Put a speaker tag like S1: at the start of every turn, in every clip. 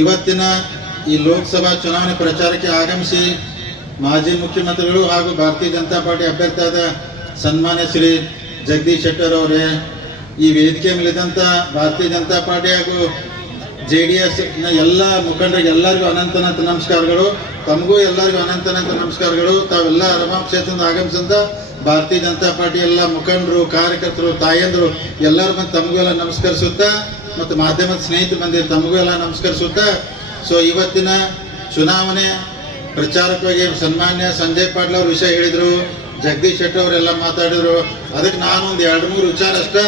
S1: ಇವತ್ತಿನ ಈ ಲೋಕಸಭಾ ಚುನಾವಣೆ ಪ್ರಚಾರಕ್ಕೆ ಆಗಮಿಸಿ ಮಾಜಿ ಮುಖ್ಯಮಂತ್ರಿಗಳು ಹಾಗೂ ಭಾರತೀಯ ಜನತಾ ಪಾರ್ಟಿ ಅಭ್ಯರ್ಥಿಯಾದ ಸನ್ಮಾನ್ಯ ಶ್ರೀ ಜಗದೀಶ್ ಶೆಟ್ಟರ್ ಅವರೇ, ಈ ವೇದಿಕೆ ಮೇಲಿದ್ದಂಥ ಭಾರತೀಯ ಜನತಾ ಪಾರ್ಟಿ ಹಾಗೂ ಜೆ ಡಿ ಎಸ್ನ ಎಲ್ಲ ಮುಖಂಡರಿಗೆ ಎಲ್ಲರಿಗೂ ಅನಂತನಂತ ಅನಂತ ನಮಸ್ಕಾರಗಳು. ತಮಗೂ ಎಲ್ಲರಿಗೂ ಅನಂತನಂತ ಅನಂತ ನಮಸ್ಕಾರಗಳು. ತಾವೆಲ್ಲ ಅರಮಾಂ ಕ್ಷೇತ್ರದಿಂದ ಆಗಮಿಸಿದಂಥ ಭಾರತೀಯ ಜನತಾ ಪಾರ್ಟಿ ಎಲ್ಲ ಮುಖಂಡರು, ಕಾರ್ಯಕರ್ತರು, ತಾಯಂದರು, ಎಲ್ಲರೂ ಬಂದು ತಮಗೂ ಎಲ್ಲ ನಮಸ್ಕರಿಸುತ್ತಾ ಮತ್ತು ಮಾಧ್ಯಮದ ಸ್ನೇಹಿತರು ಬಂದಿರು ತಮಗೂ ಎಲ್ಲ ನಮಸ್ಕರಿಸುತ್ತಾ, ಸೊ ಇವತ್ತಿನ ಚುನಾವಣೆ ಪ್ರಚಾರಕ್ಕಾಗಿ ಸನ್ಮಾನ್ಯ ಸಂಜಯ್ ಪಾಟೀಲ್ ಅವ್ರ ವಿಷಯ ಹೇಳಿದರು, ಜಗದೀಶ್ ಶೆಟ್ಟಿ ಅವರೆಲ್ಲ ಮಾತಾಡಿದರು. ಅದಕ್ಕೆ ನಾನು ಒಂದು ಎರಡು ಮೂರು ವಿಚಾರ ಅಷ್ಟೇ.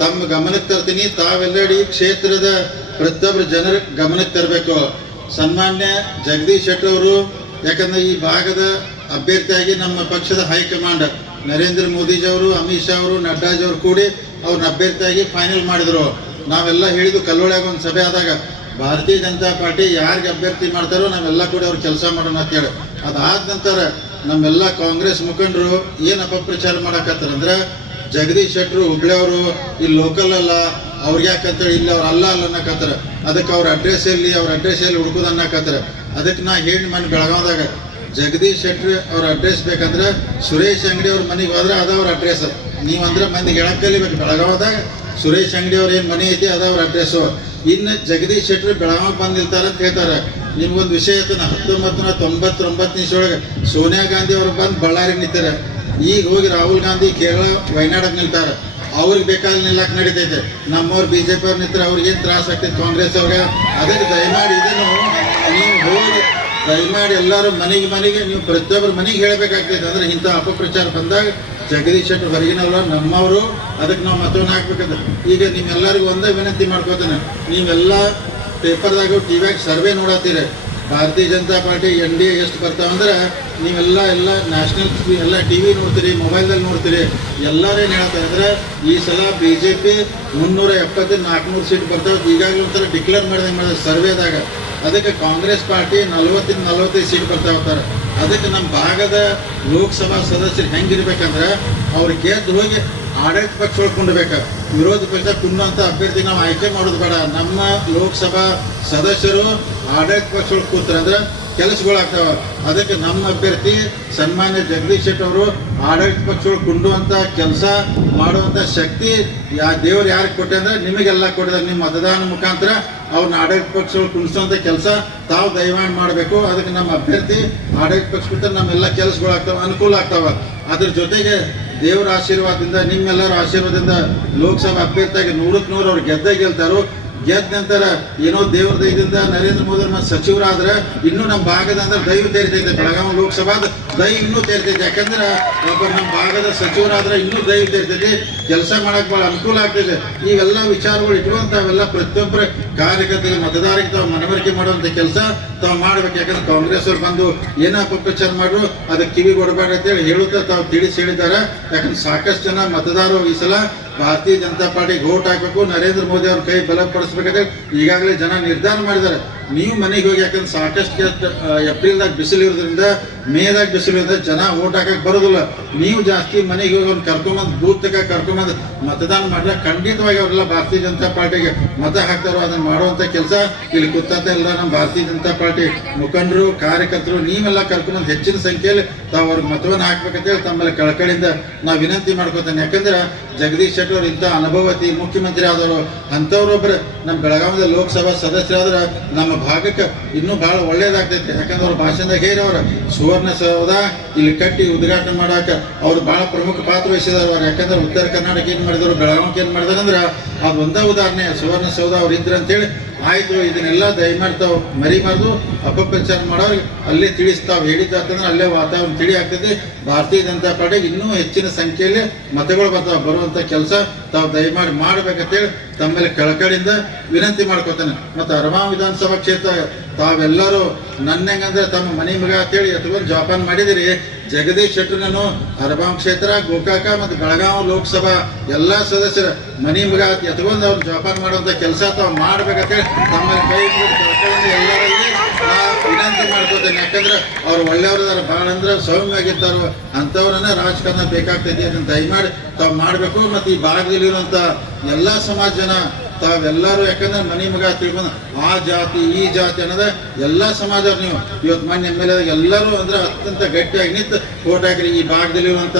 S1: ತಮ್ಮ ಗಮನಕ್ಕೆ ತರ್ತೀನಿ. ತಾವೆಲ್ಲಡಿ ಕ್ಷೇತ್ರದ ಪ್ರತಿಯೊಬ್ಬರು ಜನರ ಗಮನಕ್ಕೆ ತರಬೇಕು. ಸನ್ಮಾನ್ಯ ಜಗದೀಶ್ ಶೆಟ್ಟಿ ಅವರು, ಯಾಕಂದ್ರೆ ಈ ಭಾಗದ ಅಭ್ಯರ್ಥಿಯಾಗಿ ನಮ್ಮ ಪಕ್ಷದ ಹೈಕಮಾಂಡ್ ನರೇಂದ್ರ ಮೋದಿಜಿ ಅವರು, ಅಮಿತ್ ಶಾ ಅವರು, ನಡ್ಡಾಜಿ ಅವರು ಕೂಡಿ ಅವ್ರನ್ನ ಅಭ್ಯರ್ಥಿಯಾಗಿ ಫೈನಲ್ ಮಾಡಿದ್ರು. ನಾವೆಲ್ಲ ಹೇಳಿದ್ದು ಕಲ್ಲೋಳ್ಯಾಗ ಒಂದು ಸಭೆ ಆದಾಗ, ಭಾರತೀಯ ಜನತಾ ಪಾರ್ಟಿ ಯಾರಿಗೆ ಅಭ್ಯರ್ಥಿ ಮಾಡ್ತಾರೋ ನಾವೆಲ್ಲ ಕೂಡ ಅವ್ರು ಕೆಲಸ ಮಾಡೋಣ ಅಂತೇಳಿ ಅದಾದ ನಂತರ ನಮ್ಮೆಲ್ಲ ಕಾಂಗ್ರೆಸ್ ಮುಖಂಡರು ಏನು ಅಪಪ್ರಚಾರ ಮಾಡಕತ್ತಾರ ಅಂದ್ರೆ, ಜಗದೀಶ್ ಶೆಟ್ಟರು, ಹುಬ್ಳಿ ಅವರು ಇಲ್ಲಿ ಲೋಕಲ್ ಅಲ್ಲ ಅವ್ರಿಗೆ ಯಾಕಂತೇಳಿ ಇಲ್ಲ, ಅವ್ರು ಅಲ್ಲ ಅಲ್ಲ ಅನ್ನಕತ್ತಾರ. ಅದಕ್ಕೆ ಅವ್ರ ಅಡ್ರೆಸ್ ಎಲ್ಲಿ, ಅವ್ರ ಅಡ್ರೆಸ್ ಎಲ್ಲಿ ಹುಡುಕುದು ಅದಕ್ಕೆ ನಾ ಹೇಳಿ ಮನೆ ಬೆಳಗಾವ್ದಾಗ, ಜಗದೀಶ್ ಶೆಟ್ಟರು ಅವ್ರ ಅಡ್ರೆಸ್ ಬೇಕಂದ್ರೆ ಸುರೇಶ್ ಅಂಗಡಿ ಅವ್ರ ಮನೆಗೆ ಹೋದ್ರೆ ಅದ ಅವ್ರ ಅಡ್ರೆಸ್ ನೀವಂದ್ರೆ ಮಂದಿಗೆ ಹೇಳಕ್ ಕಲಿಬೇಕು ಬೆಳಗಾವದಾಗ. ಸುರೇಶ್ ಅಂಗಡಿ ಅವ್ರ ಏನು ಮನೆ ಐತಿ, ಅದ ಅವ್ರ ಅಡ್ರೆಸ್ಸು ಇನ್ನು ಜಗದೀಶ್ ಶೆಟ್ಟರ್ ಬೆಳಗಾವ್ ಬಂದು ನಿಲ್ತಾರ ಅಂತ ಹೇಳ್ತಾರೆ. ನಿಮ್ಗೊಂದು ವಿಷಯ ಐತನ ಹತ್ತೊಂಬತ್ತು ನೂರ ತೊಂಬತ್ತೊಂಬತ್ತು ನಿಮಿಷೊಳಗೆ ಸೋನಿಯಾ ಗಾಂಧಿ ಅವ್ರು ಬಂದು ಬಳ್ಳಾರಿ ನಿಂತಾರೆ ಈಗ ಹೋಗಿ ರಾಹುಲ್ ಗಾಂಧಿ ಕೇರಳ ವಯನಾಡಕ್ಕೆ ನಿಲ್ತಾರೆ. ಅವ್ರಿಗೆ ಬೇಕಾದ ನಿಲ್ಲಕ್ಕೆ ನಡೀತೈತೆ. ನಮ್ಮವ್ರು ಬಿ ಜೆ ಪಿ ಅವ್ರು ನಿಂತಾರೆ ಅವ್ರಿಗೇನು ತ್ರಾಸ ಆಗ್ತೈತೆ ಕಾಂಗ್ರೆಸ್ ಅವ್ರಿಗೆ? ಅದಕ್ಕೆ ದಯಮಾಡಿ ಇದನ್ನು ನೀವು ಹೋಗಿ ದಯಮಾಡಿ ಎಲ್ಲರೂ ಮನೆಗೆ ಮನೆಗೆ, ನೀವು ಪ್ರತಿಯೊಬ್ಬರು ಮನೆಗೆ ಹೇಳಬೇಕಾಗ್ತೈತೆ. ಅಂದ್ರೆ ಇಂಥ ಅಪಪ್ರಚಾರ ಬಂದಾಗ ಜಗದೀಶ್ ಶೆಟ್ಟರ್ ಹೊರಗಿನವರು, ನಮ್ಮವರು, ಅದಕ್ಕೆ ನಾವು ಮತವನ್ನು ಹಾಕ್ಬೇಕಂತ. ಈಗ ನಿಮ್ಮೆಲ್ಲರಿಗೂ ಒಂದೇ ವಿನಂತಿ ಮಾಡ್ಕೋತೇನೆ. ನೀವೆಲ್ಲ ಪೇಪರ್ದಾಗ T survey ನೋಡತ್ತೀರಿ. Bharatiya Janata Party N D A ಎಷ್ಟು ಬರ್ತಾವಂದ್ರೆ ನೀವೆಲ್ಲ ಎಲ್ಲ ನ್ಯಾಷನಲ್ ಎಲ್ಲ ಟಿ ವಿ ನೋಡ್ತೀರಿ, ಮೊಬೈಲ್ದಲ್ಲಿ ನೋಡ್ತೀರಿ. ಎಲ್ಲರೇನು ಹೇಳ್ತಾರೆ. ಅಂದರೆ ಈ ಸಲ ಬಿ ಜೆ ಪಿ ಮುನ್ನೂರ ಎಪ್ಪತ್ತು ನಾಲ್ಕುನೂರು ಸೀಟ್ ಬರ್ತಾವೆ. ಈಗಾಗಲೇ ಒಂಥರ ಡಿಕ್ಲೇರ್ ಮಾಡಿದಂಗೆ ಮಾಡಿದ್ರೆ ಸರ್ವೇದಾಗ. ಅದಕ್ಕೆ ಕಾಂಗ್ರೆಸ್ ಪಾರ್ಟಿ ನಲವತ್ತಿನ ನಲವತ್ತೈದು ಸೀಟ್ ಬರ್ತಾ ಹೋಗ್ತಾರೆ. ಅದಕ್ಕೆ ನಮ್ಮ ಭಾಗದ ಲೋಕಸಭಾ ಸದಸ್ಯರು ಹೆಂಗಿರ್ಬೇಕಂದ್ರೆ ಅವ್ರು ಗೆದ್ದು ಹೋಗಿ ಆಡಳಿತ ಪಕ್ಷ ಉಳ್ಕೊಂಡ್ಬೇಕು ವಿರೋಧ ಪಕ್ಷ ಕುನ್ನುವಂಥ ಅಭ್ಯರ್ಥಿ ನಾವು ಆಯ್ಕೆ ಮಾಡೋದು ಬೇಡ. ನಮ್ಮ ಲೋಕಸಭಾ ಸದಸ್ಯರು ಆಡಳಿತ ಪಕ್ಷ ಉಳ್ಕೊತಾರೆ ಕೂತ್ರಂದ್ರೆ ಕೆಲಸಗಳಾಗ್ತಾವ. ಅದಕ್ಕೆ ನಮ್ಮ ಅಭ್ಯರ್ಥಿ ಸನ್ಮಾನ್ಯ ಜಗದೀಶ್ ಶೆಟ್ಟಿ ಅವರು, ಆಡಳಿತ ಪಕ್ಷಗಳು ಕುಂಡುವಂಥ ಕೆಲಸ ಮಾಡುವಂಥ ಶಕ್ತಿ ಯಾ ದೇವ್ರು ಯಾರಿಗೆ ಕೊಟ್ಟೆ ಅಂದ್ರೆ ನಿಮಗೆಲ್ಲ ಕೊಟ್ಟಿದ್ದಾರೆ. ನಿಮ್ಮ ಮತದಾನ ಮುಖಾಂತರ ಅವ್ರನ್ನ ಆಡಳಿತ ಪಕ್ಷಗಳು ಕುಣಿಸುವಂತ ಕೆಲಸ ತಾವು ದಯಮಾಡಿ ಮಾಡಬೇಕು. ಅದಕ್ಕೆ ನಮ್ಮ ಅಭ್ಯರ್ಥಿ ಆಡಳಿತ ಪಕ್ಷ ಬಿಟ್ಟರೆ ನಮ್ಮೆಲ್ಲ ಕೆಲಸಗಳಾಗ್ತಾವ, ಅನುಕೂಲ ಆಗ್ತಾವ. ಅದ್ರ ಜೊತೆಗೆ ದೇವರ ಆಶೀರ್ವಾದದಿಂದ, ನಿಮ್ಮೆಲ್ಲರ ಆಶೀರ್ವಾದದಿಂದ ಲೋಕಸಭಾ ಅಭ್ಯರ್ಥಿಯಾಗಿ ನೂರಕ್ಕೆ ನೂರು ಅವ್ರು ಗೆದ್ದೇ ಗೆಲ್ತಾರೋ. ಗೆದ್ದ ನಂತರ ಏನೋ ದೇವ್ರ ದೈದಿಂದ ನರೇಂದ್ರ ಮೋದಿ ಮತ್ತೆ ಸಚಿವರಾದ್ರೆ ಇನ್ನು ನಮ್ಮ ಭಾಗದ ಅಂದ್ರೆ ದೈವ ತೆರಿತೈತೆ. ಬೆಳಗಾವಿ ಲೋಕಸಭಾದ ದೈ ಇನ್ನೂ ತೆರಿತೈತೆ. ಯಾಕಂದ್ರೆ ಒಬ್ಬ ನಮ್ಮ ಭಾಗದ ಸಚಿವರಾದ್ರೆ ಇನ್ನೂ ದೈವ ತೆರಿತೈತಿ. ಕೆಲಸ ಮಾಡಕ್ ಭಾಳ ಅನುಕೂಲ ಆಗ್ತೈತೆ. ಇವೆಲ್ಲ ವಿಚಾರಗಳು ಇಟ್ಕೊಂತ ಅವೆಲ್ಲ ಪ್ರತಿಯೊಬ್ಬರ ಕಾರ್ಯಕರ್ತರಿಗೆ, ಮತದಾರರಿಗೆ ತಾವು ಮನವರಿಕೆ ಮಾಡುವಂಥ ಕೆಲಸ ತಾವು ಮಾಡ್ಬೇಕು. ಯಾಕಂದ್ರೆ ಕಾಂಗ್ರೆಸ್ ಅವ್ರು ಬಂದು ಏನೋ ಅಪಪ್ರಚಾರ ಮಾಡ್ರು, ಅದಕ್ಕೆ ಕಿವಿ ಕೊಡಬೇಡ ಅಂತೇಳಿ ಹೇಳುತ್ತಾ ತಾವು ತಿಳಿಸಿ ಹೇಳಿದ್ದಾರೆ. ಯಾಕಂದ್ರೆ ಸಾಕಷ್ಟು ಜನ ಮತದಾರರು ಈ ಸಲ ಭಾರತೀಯ ಜನತಾ ಪಾರ್ಟಿಗೆ ವೋಟ್ ಹಾಕಬೇಕು, ನರೇಂದ್ರ ಮೋದಿ ಅವ್ರ ಕೈ ಬಲಪಡಿಸ್ಬೇಕಂದ್ರೆ ಈಗಾಗಲೇ ಜನ ನಿರ್ಧಾರ ಮಾಡಿದ್ದಾರೆ. ನೀವು ಮನೆಗೆ ಹೋಗಿ, ಯಾಕಂದ್ರೆ ಸಾಕಷ್ಟು ಏಪ್ರಿಲ್ದಾಗ ಬಿಸಿಲು ಇರೋದ್ರಿಂದ ಮೇದಾಗ ಬಿಸಿಲು ಇರೋದ್ರಿಂದ ಜನ ಓಟ್ ಹಾಕಕ್ಕೆ ಬರೋದಿಲ್ಲ. ನೀವು ಜಾಸ್ತಿ ಮನೆಗೆ ಹೋಗಿ ಅವ್ನು ಕರ್ಕೊಂಬಂದು ಬೂತ್ ತಕ ಕರ್ಕೊಂಬಂದು ಮತದಾನ ಮಾಡಿದ್ರೆ ಖಂಡಿತವಾಗಿ ಅವರೆಲ್ಲ ಭಾರತೀಯ ಜನತಾ ಪಾರ್ಟಿಗೆ ಮತ ಹಾಕ್ತಾರೋ ಅದನ್ನು ಮಾಡುವಂಥ ಕೆಲಸ. ಇಲ್ಲಿ ಕೂತಂತ ಎಲ್ಲ ನಮ್ಮ ಭಾರತೀಯ ಜನತಾ ಪಾರ್ಟಿ ಮುಖಂಡರು, ಕಾರ್ಯಕರ್ತರು, ನೀವೆಲ್ಲ ಕರ್ಕೊಂಬಂದು ಹೆಚ್ಚಿನ ಸಂಖ್ಯೆಯಲ್ಲಿ ತಾವು ಅವ್ರಿಗೆ ಮತವನ್ನು ಹಾಕ್ಬೇಕಂತೇಳಿ ತಮ್ಮಲ್ಲಿ ಕಳಕಳಿಯಿಂದ ನಾವು ವಿನಂತಿ ಮಾಡ್ಕೋತೇನೆ. ಯಾಕಂದ್ರೆ ಜಗದೀಶ್ ಶೆಟ್ಟರ್ ಇಂಥ ಅನುಭವತಿ ಮುಖ್ಯಮಂತ್ರಿ ಆದವರು ಅಂಥವ್ರೊಬ್ಬರು ನಮ್ಮ ಬೆಳಗಾವಿದ ಲೋಕಸಭಾ ಸದಸ್ಯರಾದ್ರೆ ನಮ್ಮ ಭಾಗಕ್ಕೆ ಇನ್ನೂ ಭಾಳ ಒಳ್ಳೇದಾಗ್ತೈತಿ. ಯಾಕಂದ್ರೆ ಅವ್ರ ಭಾಷಣದಾಗ ಹೇರವ್ರ, ಸುವರ್ಣ ಸೌಧ ಇಲ್ಲಿ ಕಟ್ಟಿ ಉದ್ಘಾಟನೆ ಮಾಡಾಕ ಅವ್ರು ಭಾಳ ಪ್ರಮುಖ ಪಾತ್ರ ವಹಿಸಿದಾರ ಯಾಕಂದ್ರೆ ಉತ್ತರ ಕರ್ನಾಟಕ ಏನು ಮಾಡಿದ್ರು, ಬೆಳಗಾವಿಗೆ ಏನು ಮಾಡಿದಾರೆ ಅಂದ್ರೆ ಅದು ಒಂದೇ ಉದಾಹರಣೆ. ಸುವರ್ಣ ಸೌಧ ಅವ್ರು ಇದ್ರ ಅಂತೇಳಿ ಆಯ್ತು, ಇದನ್ನೆಲ್ಲ ದಯಮಾಡಿ ಮರಿ ಮರಿಬಾರ್ದು, ಅಪಪ್ರಚಾರ ಮಾಡೋರು ಅಲ್ಲೇ ತಿಳಿಸ್ತಾವ್. ಹೇಳಿದ್ದಾತಂದ್ರೆ ಅಲ್ಲೇ ವಾತಾವರಣ ತಿಳಿ ಆಗ್ತದೆ ಭಾರತೀಯ ಜನತಾ ಪಾರ್ಟಿಗೆ ಇನ್ನೂ ಹೆಚ್ಚಿನ ಸಂಖ್ಯೆಯಲ್ಲಿ ಮತಗಳು ಬರ್ತಾವ. ಬರುವಂಥ ಕೆಲಸ ತಾವು ದಯಮಾಡಿ ಮಾಡ್ಬೇಕಂತೇಳಿ ತಮ್ಮಲ್ಲಿ ಕಳಕಳಿಯಿಂದ ವಿನಂತಿ ಮಾಡ್ಕೋತಾನೆ. ಮತ್ತು ಅರಮಾ ವಿಧಾನಸಭಾ ಕ್ಷೇತ್ರ ತಾವೆಲ್ಲರೂ ನನ್ನ ಹೆಂಗಂದ್ರೆ ತಮ್ಮ ಮನೆ ಮಗ ಅಂತೇಳಿ ಎತ್ಕೊಂಡು ಜೋಪಾನ ಮಾಡಿದಿರಿ. ಜಗದೀಶ್ ಶೆಟ್ಟರ್ನನ್ನು ಅರಬಾಂ ಕ್ಷೇತ್ರ, ಗೋಕಾಕ ಮತ್ತು ಬೆಳಗಾವಿ ಲೋಕಸಭಾ ಎಲ್ಲ ಸದಸ್ಯರ ಮನೆ ಮಗ ಎತ್ಕೊಂಡು ಅವ್ರು ಜೋಪಾನ ಮಾಡುವಂಥ ಕೆಲಸ ತಾವು ಮಾಡ್ಬೇಕಂತೇಳಿ ತಮ್ಮ ಕೈ ಎಲ್ಲರಲ್ಲಿ ವಿನಂತಿ ಮಾಡ್ಕೊತೇನೆ. ಯಾಕಂದ್ರೆ ಅವ್ರು ಒಳ್ಳೆಯವ್ರದಾರ ಭಾಳ ಅಂದ್ರೆ ಸೌಮ್ಯವಾಗಿರ್ತಾರೋ ಅಂಥವ್ರನ್ನ ರಾಜಕಾರಣ ಬೇಕಾಗ್ತೈತಿ. ಅದನ್ನ ದಯಮಾಡಿ ತಾವು ಮಾಡಬೇಕು. ಮತ್ತು ಈ ಭಾಗದಲ್ಲಿರುವಂಥ ಎಲ್ಲ ಸಮಾಜ ಜನ ತಾವೆಲ್ಲರೂ ಯಾಕಂದ್ರೆ ಮನೆ ಮಗ ತಿಳ್ಕೊಂಡು ಆ ಜಾತಿ, ಈ ಜಾತಿ ಅನ್ನೋದ ಎಲ್ಲ ಸಮಾಜ ನೀವು. ಇವತ್ತು ಮನೆ ಎಂ ಎಲ್ ಎಲ್ಲರೂ ಅಂದ್ರೆ ಅತ್ಯಂತ ಗಟ್ಟಿಯಾಗಿ ನಿಂತು ಓಟ್ ಹಾಕ್ರಿ. ಈ ಭಾಗದಲ್ಲಿರುವಂಥ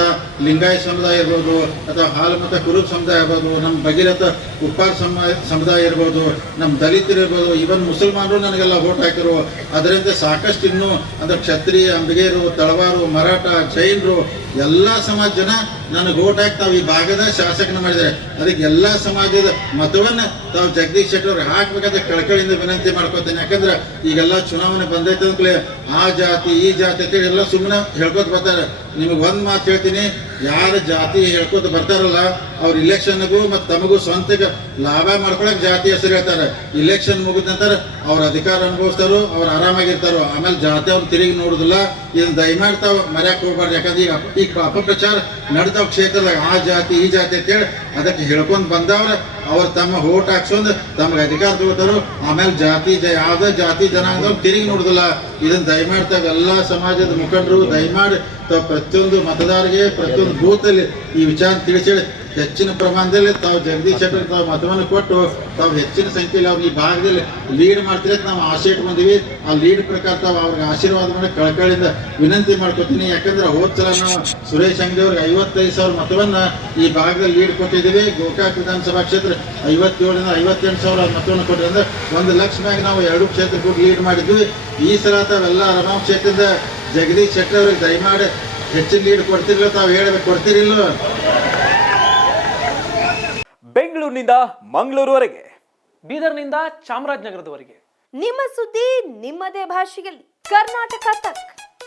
S1: ಲಿಂಗಾಯ ಸಮುದಾಯ ಇರ್ಬೋದು, ಅಥವಾ ಹಾಲು ಮತ್ತು ಕುರುಬ್ ಸಮುದಾಯ ಇರ್ಬೋದು, ನಮ್ಮ ಭಗೀರಥ ಉಪ್ಪಾರ ಸಮುದಾಯ ಸಮುದಾಯ ಇರ್ಬೋದು, ನಮ್ಮ ದಲಿತರು ಇರ್ಬೋದು ಇವನ್ ಮುಸಲ್ಮಾನರು ನನಗೆಲ್ಲ ಓಟ್ ಹಾಕಿರು ಅದರಿಂದ ಸಾಕಷ್ಟು ಇನ್ನೂ ಅಂದ್ರೆ ಕ್ಷತ್ರಿಯ, ಅಂಬಿಗೇರು, ತಳವಾರು, ಮರಾಠ, ಜೈನರು, ಎಲ್ಲಾ ಸಮಾಜ ಜನ ನನಗೆ ಓಟ್ ಹಾಕಿ ಈ ಭಾಗದ ಶಾಸಕನ ಮಾಡಿದ್ದಾರೆ. ಅದಕ್ಕೆ ಎಲ್ಲಾ ಸಮಾಜದ ಮತವನ್ನ ತಾವು ಜಗದೀಶ್ ಶೆಟ್ಟರ್ ಅವ್ರಿಗೆ ಹಾಕ್ಬೇಕಂತ ಕಳಕಳಿಯಿಂದ ವಿನಂತಿ ಮಾಡ್ಕೋತೇನೆ ಯಾಕಂದ್ರೆ ಈಗೆಲ್ಲ ಚುನಾವಣೆ ಬಂದೈತೆ ಅಂದ್ಕಲೇ ಆ ಜಾತಿ, ಈ ಜಾತಿ ಅಂತೇಳಿ ಎಲ್ಲ ಸುಮ್ಮನೆ ಹೇಳ್ಕೊತ ಬರ್ತಾರೆ. ನಿಮಗೆ ಒಂದು ಮಾತು ಹೇಳ್ತೀನಿ. ಯಾರು ಜಾತಿ ಹೇಳ್ಕೊತ ಬರ್ತಾರಲ್ಲ, ಅವ್ರು ಇಲೆಕ್ಷನ್ಗೂ ಮತ್ತು ತಮಗೂ ಸ್ವಂತಕ್ಕೆ ಲಾಭ ಮಾಡ್ಕೊಳಕ್ ಜಾತಿ ಹೆಸರು ಹೇಳ್ತಾರೆ. ಇಲೆಕ್ಷನ್ ಮುಗಿದ ನಂತರ ಅವ್ರ ಅಧಿಕಾರ ಅನುಭವಿಸ್ತಾರೋ, ಅವ್ರು ಆರಾಮಾಗಿರ್ತಾರೋ. ಆಮೇಲೆ ಜಾತಿ ಅವ್ರು ತಿರುಗಿ ನೋಡುದಿಲ್ಲ. ಇದನ್ನ ದಯಮಾಡಿ ತಾವು ಮರ್ಯಾಕ್ ಹೋಗ್ಬಾರ್ದು. ಯಾಕಂದ್ರೆ ಈಗ ಈಗ ಅಪಪ್ರಚಾರ ನಡೆದವ್ ಕ್ಷೇತ್ರದಾಗ, ಆ ಜಾತಿ, ಈ ಜಾತಿ ಅಂತೇಳಿ ಅದಕ್ಕೆ ಹೇಳ್ಕೊಂಡು ಬಂದವ್ರ, ಅವ್ರು ತಮ್ಮ ಓಟ್ ಹಾಕ್ಸೊಂದು ತಮಗೆ ಅಧಿಕಾರ ತಗೋತಾರೋ. ಆಮೇಲೆ ಜಾತಿ ಜ, ಯಾವುದೇ ಜಾತಿ ಜನಾಂಗದವ್ರು ತಿರುಗಿ ನೋಡುದಿಲ್ಲ. ಇದನ್ನ ದಯಮಾಡಿ ತಾವು ಎಲ್ಲ ಸಮಾಜದ ಮುಖಂಡರು ದಯಮಾಡಿ ತಾವು ಪ್ರತಿಯೊಂದು ಮತದಾರರಿಗೆ, ಪ್ರತಿಯೊಂದು ಬೂತಲ್ಲಿ ಈ ವಿಚಾರ ತಿಳಿಸಿ ಹೆಚ್ಚಿನ ಪ್ರಮಾಣದಲ್ಲಿ ತಾವು ಜಗದೀಶ್ ಶೆಟ್ಟರ್ ತಾವು ಮತವನ್ನು ಕೊಟ್ಟು ತಾವು ಹೆಚ್ಚಿನ ಸಂಖ್ಯೆಯಲ್ಲಿ ಅವ್ರು ಈ ಭಾಗದಲ್ಲಿ ಲೀಡ್ ಮಾಡ್ತೀರಿ ಅಂತ ನಾವು ಆಸೆ ಇಟ್ಕೊಂಡಿವಿ ಆ ಲೀಡ್ ಪ್ರಕಾರ ತಾವು ಅವ್ರಿಗೆ ಆಶೀರ್ವಾದ ಮಾಡಿ ಕಳಕಳಿಯಿಂದ ವಿನಂತಿ ಮಾಡ್ಕೊತೀನಿ. ಯಾಕಂದ್ರೆ ಹೋದ್ ಸಲ ನಾವು ಸುರೇಶ್ ಅಂಗಡಿ ಅವ್ರಿಗೆ ಐವತ್ತೈದು ಸಾವಿರ ಮತವನ್ನ ಈ ಭಾಗದಲ್ಲಿ ಲೀಡ್ ಕೊಟ್ಟಿದ್ದೀವಿ. ಗೋಕಾಕ್ ವಿಧಾನಸಭಾ ಕ್ಷೇತ್ರ ಐವತ್ತೇಳರಿಂದ ಐವತ್ತೆಂಟು ಸಾವಿರ ಮತವನ್ನು ಕೊಟ್ಟಿದ್ರೆ ಒಂದು ಲಕ್ಷ ಮ್ಯಾಗ ನಾವು ಎರಡು ಕ್ಷೇತ್ರ ಲೀಡ್ ಮಾಡಿದ್ವಿ ಈ ಸಲ ತಾವೆಲ್ಲ ರಮಾಮ್ ಕ್ಷೇತ್ರದ ಜಗದೀಶ್ ಶೆಟ್ಟರ್ ಅವ್ರಿಗೆ ದಯಮಾಡಿ ಹೆಚ್ಚಿನ ನೀರು ಕೊಡ್ತಿರ್ಲಿಲ್ಲ ತಾವು ಹೇಳಿದ್ರೆ ಕೊಡ್ತಿರಿಲ್ಲ?
S2: ಬೆಂಗಳೂರಿನಿಂದ ಮಂಗಳೂರುವರೆಗೆ.
S3: ಬೀದರ್ನಿಂದ ಚಾಮರಾಜನಗರದವರೆಗೆ.
S4: ನಿಮ್ಮ ಸುದ್ದಿ ನಿಮ್ಮದೇ ಭಾಷೆಯಲ್ಲಿ. ಕರ್ನಾಟಕ ತಕ್.